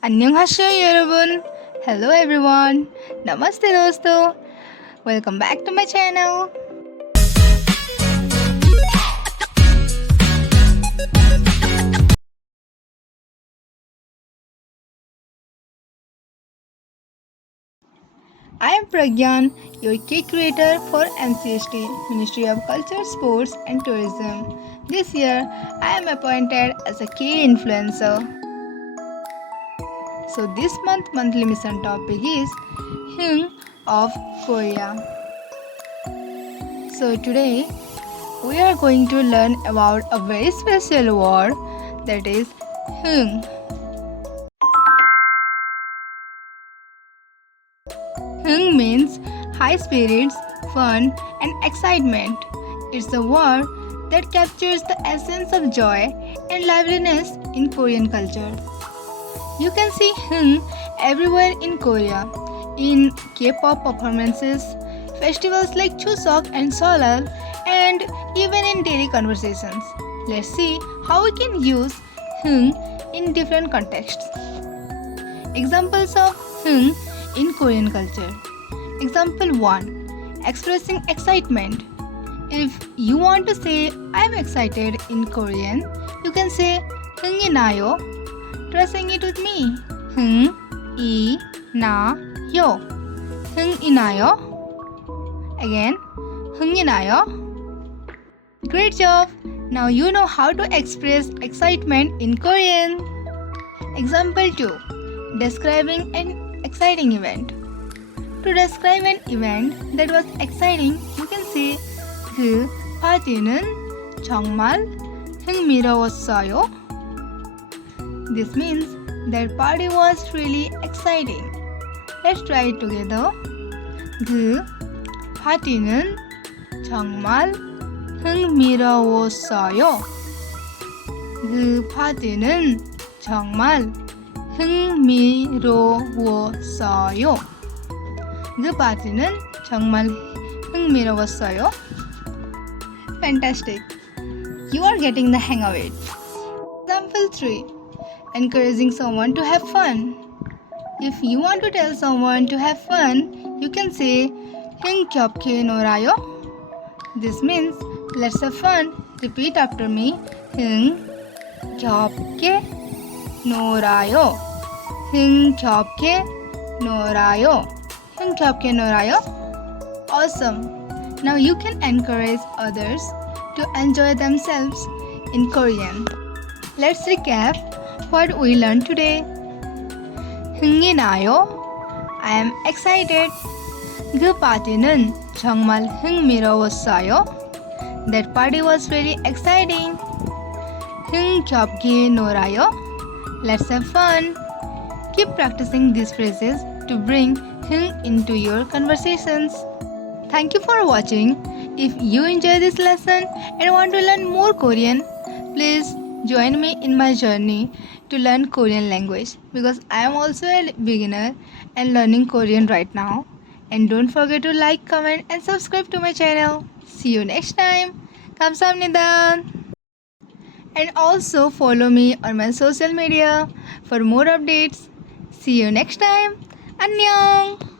안녕하세요 여러분. Hello everyone. Namaste दोस्तों. Welcome back to my channel. I am Pragyan, your key creator for MCST, Ministry of Culture, Sports and Tourism. This year, I am appointed as a key influencer. So this monthly mission topic is Heung of Korea. So today, we are going to learn about a very special word, that is Heung. Heung means high spirits, fun, and excitement. It's a word that captures the essence of joy and liveliness in Korean culture. You can see Heung everywhere in Korea, in K-pop performances, festivals like Chuseok and Seollal, and even in daily conversations. Let's see how we can use Heung in different contexts. Examples of Heung in Korean culture. Example 1. Expressing excitement. If you want to say I am excited in Korean, you can say 흥이 나요. Try saying it with me. 흥이 나요. 흥이 나요. Again. 흥이 나요. Great job! Now you know how to express excitement in Korean. Example 2. Describing an exciting event. To describe an event that was exciting, you can say 그 파티는 정말 흥미로웠어요. This means that party was really exciting. Let's try it together. 그 파티는 정말 흥미로웠어요. 그 파티는 정말 흥미로웠어요. 그 파티는 정말 흥미로웠어요. Fantastic! You are getting the hang of it. Example 3. Encouraging someone to have fun. If you want to tell someone to have fun, you can say 흥겹게 놀아요. This means let's have fun. Repeat after me. 흥겹게 놀아요. 흥겹게 놀아요. 흥겹게 놀아요. Awesome! Now you can encourage others to enjoy themselves in Korean. Let's recap what we learned today. 흥이 나요. I am excited. 그 파티는 정말 흥미로웠어요. That party was really exciting. 흥겹게 놀아요. Let's have fun. Keep practicing these phrases to bring Heung into your conversations. Thank you for watching. If you enjoy this lesson and want to learn more Korean, please join me in my journey to learn Korean language, because I am also a beginner and learning Korean right now. And don't forget to like, comment and subscribe to my channel. See you next time. 감사합니다. And also follow me on my social media for more updates. See you next time. 안녕.